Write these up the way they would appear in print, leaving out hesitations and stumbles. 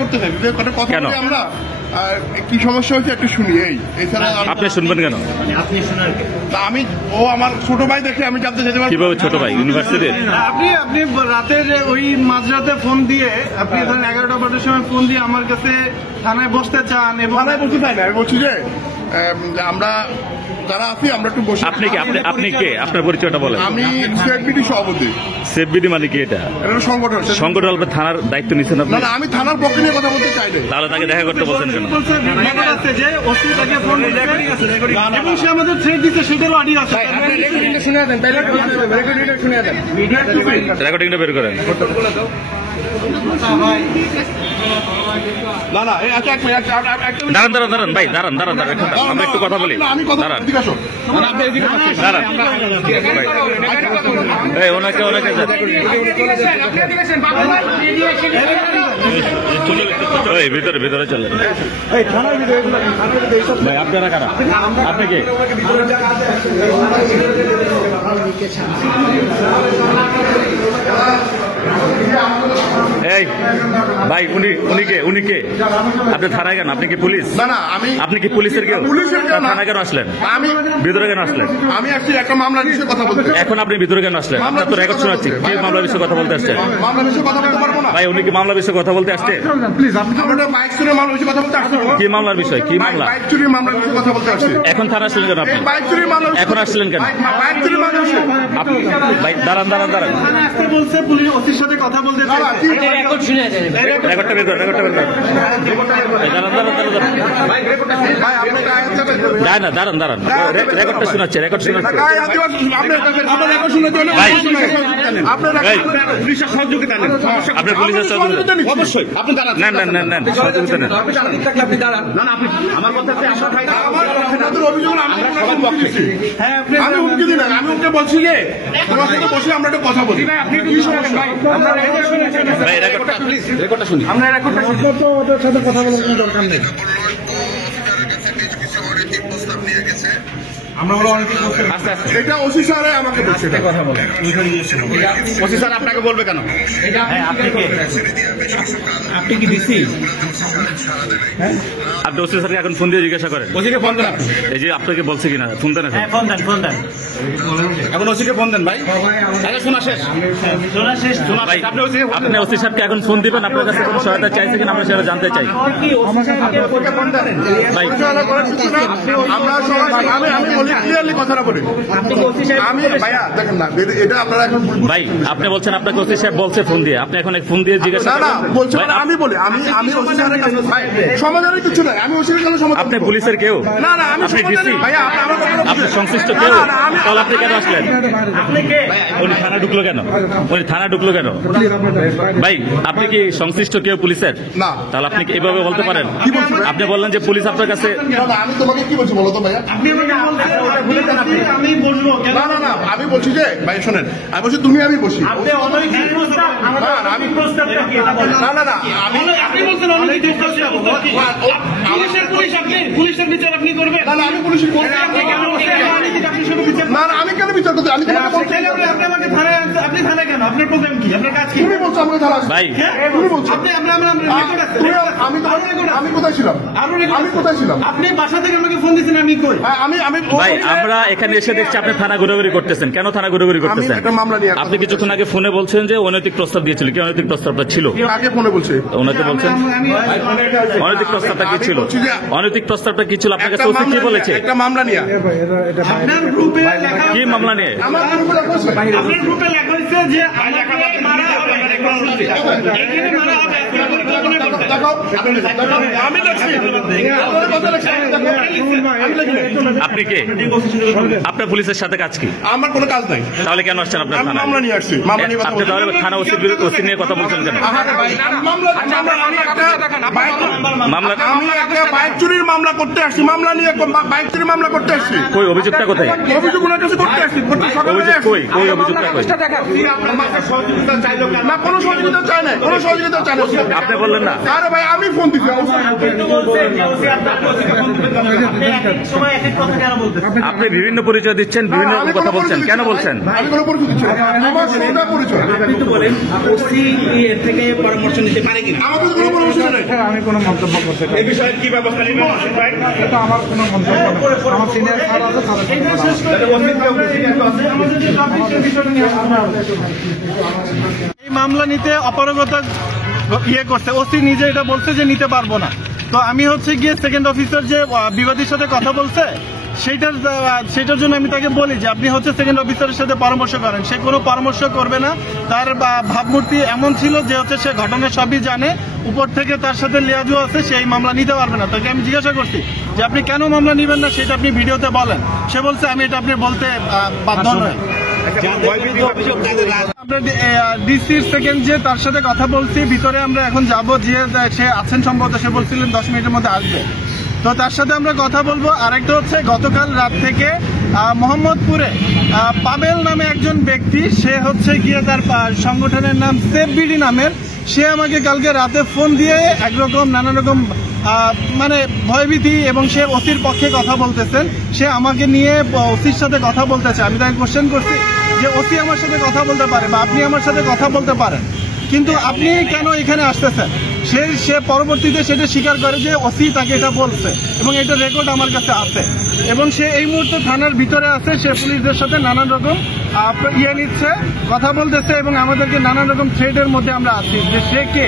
করতে চাই কথা বলি আমরা কি সমস্যা হচ্ছে একটু শুনি। এছাড়া আপনি শুনবেন কেন? আমি ও আমার ছোট ভাই দেখে আমি জানতে চাইতে পারি কিভাবে ছোট ভাই ইউনিভার্সিটিতে আপনি রাতে ওই মাঝরাতে ফোন দিয়ে আপনি ধরেন 11টা বাজের সময় ফোন দিয়ে আমার কাছে থানায় বসতে চান এবং থানায় বলতে চাই না। আমি বলছি যে আমরা যারা আছি আমরা একটু বসে। আপনি কি আপনি কে? আপনার পরিচয়টা বলেন। আমি সেফবিডি সভাপতি। সেফবিডি মানে কি? এটা সংগঠন। সংগঠন থানার দায়িত্ব নিচ্ছেন আপনি? না, আমি থানার পক্ষে নিয়ে কথা বলতে চাই না। তাহলে তাকে দেখা করতে বলছেন কেন? এবং সে আমাদের থ্রেট দিচ্ছে, সেটারও আইডি আছে। রেকর্ডিংটা বের করেন। না না আচ্ছা দাঁড়ান ভাই, দাঁড়ান আমরা একটু কথা বলি। দাঁড়ান ওনাকে ভিতরে চলেন ভাই। আপনারা কারা? আপনি কে? এই ভাই উনি কে? আপনি থানায় কেন? আপনি কি পুলিশ? না আপনি কি পুলিশের কেউ? থানায় কেন আসলেন? আমি ভিতরে কেন আসলেন? আমি আসছি একটা মামলার বিষয়ে কথা বলতে। এখন আপনি ভিতরে কেন আসলেন? আপনার তো রেকর্ড শোনাচ্ছি। কি মামলার বিষয়ে কথা বলতে আসছেন? মামলার বিষয়ে কথা বলতে পারবো না ভাই। উনি কি মামলার বিষয়ে কথা বলতে আসছে? প্লিজ আপনি বাইক চুরির মামলার বিষয়ে কথা বলতে আসছেন? কি মামলার বিষয়? কি মামলা? বাইক চুরির মামলার বিষয়ে কথা বলতে আসছে। এখন থানা আসলেন কেন আপনি? বাইক চুরির মামলা এখন আসলেন কেন? বাইক চুরির মামলা ভাই দাঁড়ান। থানায় আসতে বলছে, পুলিশ ওসির সাথে কথা বলতে চাইছে। রেকর্ডটা বের করেন। দাঁড়ান। যায় না, দাঁড়ান। রেকর্ডটা শোনাচ্ছে। ভাই আপনার পুলিশের সহযোগিতা অবশ্যই আপনি নেন সহযোগিতা নেন। আমি হুমকি দিই না, আমি ওকে বলছি যে তোমার সাথে বসে আমরা একটা কথা বলি। ভাই রেকর্ডটা শুনি। আমরা রেকর্ডটা ওদের সাথে কথা বলার কোনো দরকার নেই। এটা ওসি স্যার আমাকে বলছে কথা বলে। ওসি স্যার আপনাকে বলবে কেন? আপনি কি দিছি? আপনি ওসি স্যারকে এখন ফোন দিয়ে জিজ্ঞাসা করেন। ওসিকে ফোন দেন। এই যে আপনাকে বলছে কিনা ফোন দেন। ফোন দেন। এখন ওসিকে ফোন দেন ভাই। শোনা শেষ। ভাই আপনি ওসি সাহেবকে এখন ফোন দিবেন। আপনার কাছে কোনো সহায়তা চাইছে কিনা আমরা সেটা জানতে চাই। ভাই আমরা সবাই আমি বলি ক্লিয়ারলি কথাটা বলি। আমি ভাইয়া দেখেন না, এটা আপনারা এখন ভাই আপনি বলছেন আপনাকে ওসি সাহেব বলছে ফোন দিয়ে, আপনি এখন ফোন দিয়ে জিজ্ঞাসা না বলছি না, আমি বলি আমি ওসি স্যারের কাছে ভাই সমাধানের কিছু নাই। আমি ওসির কাছে সমাধান। আপনি পুলিশের কেউ? না আমি আপনি ডিসি? ভাইয়া আপনি সংশ্লিষ্ট কেউ? তাহলে আপনি কেন আসলেন? আপনি কে? উনি থানা ঢুকলো কেন? ভাই আপনি কি সংশ্লিষ্ট কেউ পুলিশের? না। তাহলে আপনি কি এভাবে বলতে পারেন? আপনি বললেন যে পুলিশ আপনার কাছে। আমি তোমাকে কি বলছি বলো তো ভাইয়া? আপনি আমি বলবো না আমি বলছি যে ভাই শোনেন, আমি বলছি তুমি আমি বসি। আপনি অনৈতিক প্রস্তাব আমি প্রস্তাবটা কি এটা বলেন। না আপনি বলছেন অনৈতিক প্রস্তাব। পুলিশের বিচার আপনি করবেন? না আমি পুলিশের বলছি। আপনি শুধু বিচার না আমি কেন বিচার করতে? আমি তোমাকে বলছি। আপনি আমাকে থানায় আপনি থানায় কেন? আপনার প্রবলেম কি? আপনার কাজ কি? তুমি বলছো আমাকে থানা আসতে। ভাই তুমি বলছো। আমি কোথায় ছিলাম? আপনি বাসা থেকে আমাকে ফোন দিয়েছেন, আমি কই? ভাই আমরা এখানে এসে দেখছি আপনি থানা ঘোরাঘুরি করতেছেন। কেন থানা ঘোরাঘুরি করতেছেন? আপনি কিছুক্ষণ আগে ফোনে বলছেন যে অনৈতিক প্রস্তাব দিয়েছিল। কি অনৈতিক প্রস্তাবটা ছিল? আগে ফোনে বলছে ওনাকে বলছেন অনৈতিক প্রস্তাবটা কি ছিল? অনৈতিক প্রস্তাবটা কি ছিল? আপনার কাছে ওসি কি বলেছে? একটা মামলা নিয়ে। আপনার গ্রুপে লেখা কি মামলা নিয়ে? আমার আপনার গ্রুপে লেখা হয়েছে যে আমাকে মারা হবে, এখানে মারা হবে। আপনি কে? আপনার পুলিশের সাথে কাজ কি? আমার কোনো কাজ নাই। তাহলে কেন আসছেন আপনার থানায়? মামলা নিয়ে আসছি। মামলা নিয়ে আপনি তাহলে থানা ওসি নিয়ে কথা বলছেন কেন? মামলা আমি একটা বাইক চুরির মামলা করতে আসছি। মামলা নিয়ে বাইক চুরির মামলা করতে আসছি। কই অভিযোগটা কোথায়? অভিযোগ ওনার কাছে করতে আসছি। অভিযোগ কই? অভিযোগটা কই? না কোনো সহযোগিতা চাই না, কোনো সহযোগিতা চাই না। আপনি বললেন না। আরে ভাই আমি ফোন দিছি আপনি বিভিন্ন পরিচয় দিচ্ছেন, বিভিন্ন কথা বলছেন, কেন বলছেন? আমি কোনো পরিচয় দিচ্ছি না। আমার সোজা পরিচয়। আপনি তো বলেন ওসি এর থেকে পরামর্শ নিতে পারে কিনা? আমাদের কোনো পরামর্শ নেই। আমি কোনো মন্তব্য করতে এই বিষয়ে কি ব্যবস্থা নেবেন ভাই? এটা আমার কোনো মন্তব্য না। আমার সিনিয়র স্যার আছে, এই মামলা নিতে অপারগতা করছে, ওসি নিজে এটা বলছে যে নিতে পারবো না। তো আমি হচ্ছে গিয়ে সেকেন্ড অফিসার যে বিবাদীর সাথে কথা বলছে সেটার জন্য আমি তাকে বলি যে আপনি হচ্ছে সেকেন্ড অফিসারের সাথে পরামর্শ করেন। সে কোনো পরামর্শ করবে না। তার ভাবমূর্তি এমন ছিল যে হচ্ছে সে ঘটনা সবই জানে, উপর থেকে তার সাথে লিয়াজু আছে, সে এই মামলা নিতে পারবে না। তাকে আমি জিজ্ঞাসা করছি যে আপনি কেন মামলা নিবেন না, সেটা আপনি ভিডিওতে বলেন। সে বলছে আমি এটা আপনি বলতে বাধ্য নই। আমরা ডিসির সেকেন্ড যে তার সাথে কথা বলছি, ভিতরে আমরা এখন যাব, যে সে আছেন সম্ভবত, সে বলছিলেন 10 মিনিটের মধ্যে আসবে। তো তার সাথে আমরা কথা বলবো। আরেকটা হচ্ছে গতকাল রাত থেকে মোহাম্মদপুরে পাবেল নামে একজন ব্যক্তি, সে হচ্ছে গিয়ে তার সংগঠনের নাম সেভ বিডি নামের, সে আমাকে কালকে রাতে ফোন দিয়ে একরকম নানা রকম মানে ভয়ভীতি, এবং সে ওসির পক্ষে কথা বলতেছেন। সে আমাকে নিয়ে ওসির সাথে কথা বলতেছে। আমি তাকে কোশ্চেন করছি যে ওসি আমার সাথে কথা বলতে পারে বা আপনি আমার সাথে কথা বলতে পারেন, কিন্তু আপনি কেন এখানে আসতেছেন? সে পরবর্তীতে সেটা স্বীকার করে যে ওসি তাকে এটা বলছে, এবং এটা রেকর্ড আমার কাছে আছে। এবং সে এই মুহূর্তে থানার ভিতরে আছে, সে পুলিশদের সাথে নানান রকম নিচ্ছে, কথা বলতেছে, এবং আমাদেরকে নানান রকম থ্রেটের মধ্যে আমরা আছি। যে সে কে,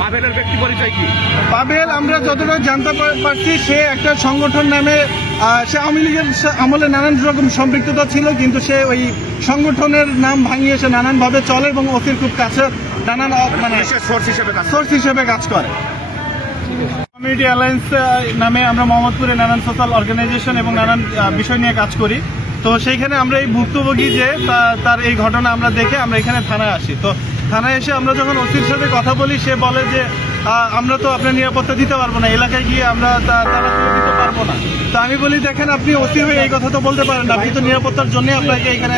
পাবেলের ব্যক্তি পরিচয় কি? পাবেল আমরা যতটা জানতে পারছি সে একটা সংগঠন নামে, সে আওয়ামী লীগের আমলে নানান রকম সম্পৃক্ততা ছিল, কিন্তু সে ওই সংগঠনের নাম ভাঙিয়ে সে নানানভাবে চলে এবং ওসির খুব কাছে নানান মানে সোর্স হিসেবে কাজ করে। কমিউনিটি অ্যালায়েন্স নামে আমরা মোহাম্মদপুরে নানান সোশ্যাল অর্গানাইজেশন এবং নানান বিষয় নিয়ে কাজ করি। তো সেইখানে আমরা এই ভুক্তভোগী যে তার এই ঘটনা আমরা দেখে আমরা এখানে থানায় আসি। তো থানায় এসে আমরা যখন ওসির সাথে কথা বলি, সে বলে যে আমরা তো আপনার নিরাপত্তা দিতে পারবো না, এলাকায় গিয়ে আমরা তারা তুলে দিতে পারবো না। তো আমি বলি দেখেন, আপনি ওসি হয়ে এই কথা তো বলতে পারেন না, আপনি তো নিরাপত্তার জন্য আপনাকে এখানে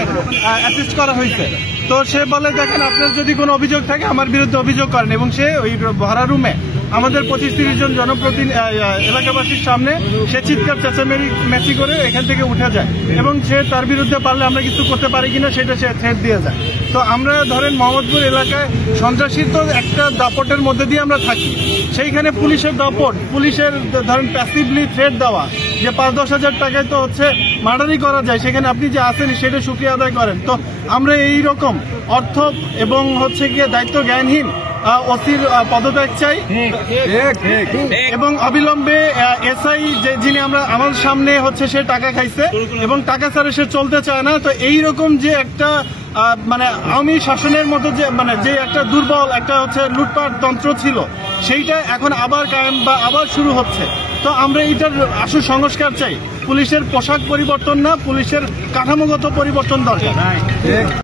অ্যাসিস্ট করা হয়েছে। তো সে বলে দেখেন, আপনার যদি কোনো অভিযোগ থাকে আমার বিরুদ্ধে অভিযোগ করেন, এবং সে ওই ভরা রুমে আমাদের 25-30 জন জনপ্রতিনিধি এলাকাবাসীর সামনে সে চিৎকার চেঁচামেচি করে এখান থেকে উঠে যায়, এবং সে তার বিরুদ্ধে পারলে আমরা কিছু করতে পারি কিনা সেটা সে থ্রেট দিয়ে যায়। তো আমরা ধরেন মোহাম্মদপুর এলাকায় সন্ত্রাসীর তো একটা দাপটের মধ্যে দিয়ে আমরা থাকি, সেইখানে পুলিশের দাপট, পুলিশের ধরেন প্যাসিভলি থ্রেট দেওয়া যে 5-10 হাজার টাকায় তো হচ্ছে মার্ডারই করা যায়, সেখানে আপনি যে আছেন সেটা সুক্রিয়া আদায় করেন। তো আমরা এই রকম অর্থ এবং হচ্ছে গিয়ে দায়িত্ব জ্ঞানহীন ওসির পদত্যাগ চাই, এবং অবিলম্বে এসআই যিনি আমাদের সামনে হচ্ছে সে টাকা খাইছে এবং টাকা ছাড়া সে চলতে চায় না। তো এইরকম যে একটা মানে আওয়ামী শাসনের মতো যে মানে যে একটা দুর্বল একটা হচ্ছে লুটপাট তন্ত্র ছিল, সেইটা এখন আবার কায়েম বা আবার শুরু হচ্ছে। তো আমরা এইটার আসল সংস্কার চাই। পুলিশের পোশাক পরিবর্তন না, পুলিশের কাঠামোগত পরিবর্তন দরকার।